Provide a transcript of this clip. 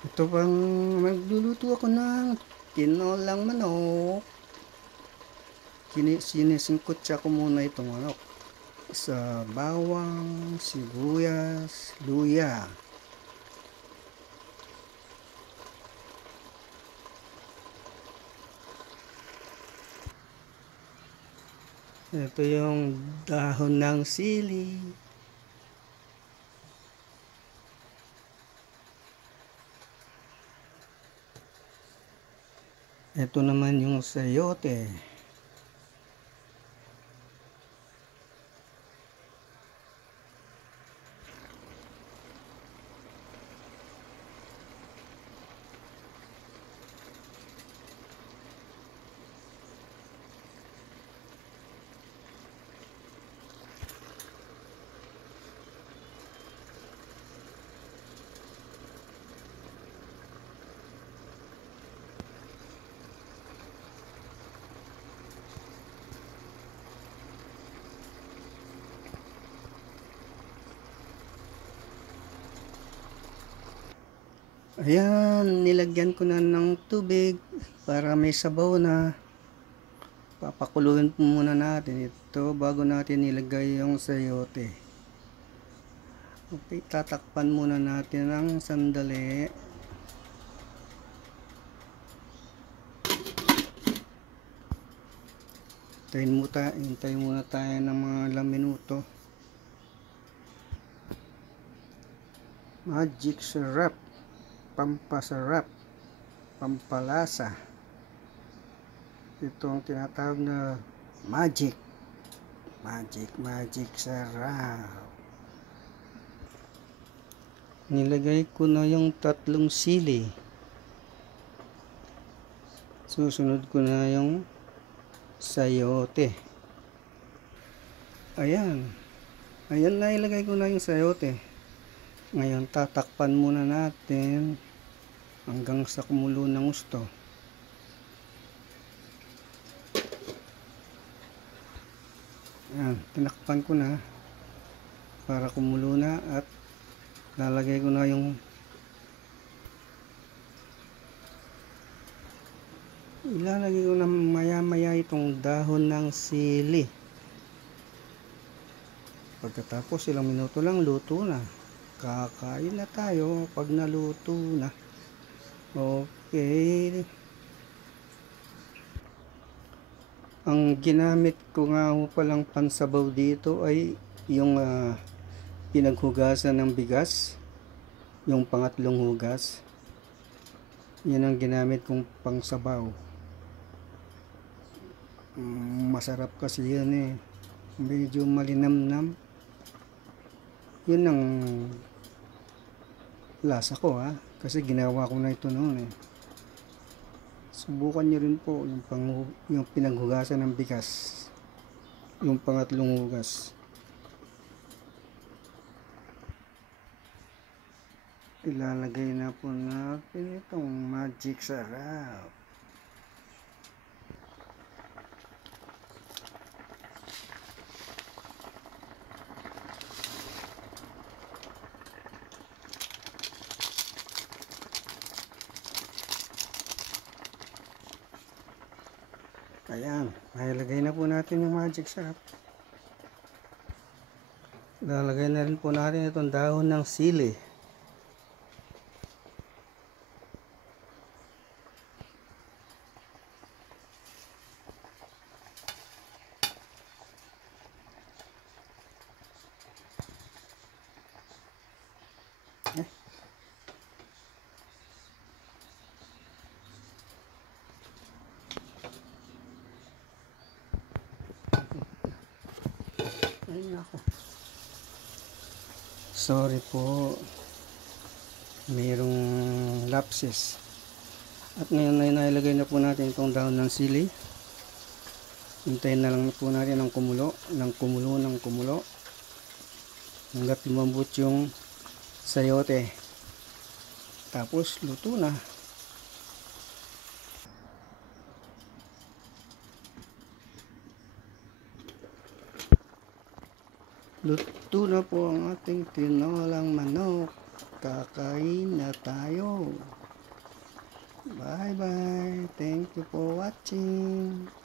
Ito bang magluluto ako ng tinolang manok. Sinisingkutsa ko muna itong manok sa bawang, sibuyas, luya. Ito yung dahon ng sili. Ito naman yung sayote. Ayan, nilagyan ko na ng tubig para may sabaw na. Papakuluin po muna natin ito bago natin ilagay yung sayote. Okay, tatakpan muna natin ng sandali. Hintayin muna tayo ng mga ilang minuto. Magic syrup, pampasarap, pampalasa. Ito ang tinatawag na magic syrup. Nilagay ko na yung 3 sili. Susunod ko na yung sayote. Ayan na, ilagay ko na yung sayote. Ngayon tatakpan muna natin hanggang sa kumulo ng gusto. Ayan, tinakpan ko na para kumulo na at lalagay ko na yung ilalagay ko na maya itong dahon ng sili. Pagkatapos ilang minuto lang luto na. Kakain na tayo pag naluto na. Okay. Ang ginamit ko nga ho palang pansabaw dito ay yung pinaghugasan ng bigas. Yung pangatlong hugas. Yan ang ginamit kong pangsabaw. Masarap kasi yan eh. Medyo malinamnam. Yun ang lasa ko kasi ginawa ko na ito noon eh. Subukan nyo rin po yung pinaghugasan ng bigas, yung pangatlong hugas. Ilalagay na po natin itong magic syrup. Ayan, nilagay na po natin yung magic syrup. Lalagay na rin po natin itong dahon ng sili. Ay nako. Sorry po. Mayroong lapses. At ngayon ay nailagay na po natin itong dahon ng sili. Hintayin na lang po natin ng kumulo, hanggat lumambot yung sayote. Tapos luto na. Luto na po ang ating tinolang manok. kakain na tayo. Bye bye. Thank you for watching.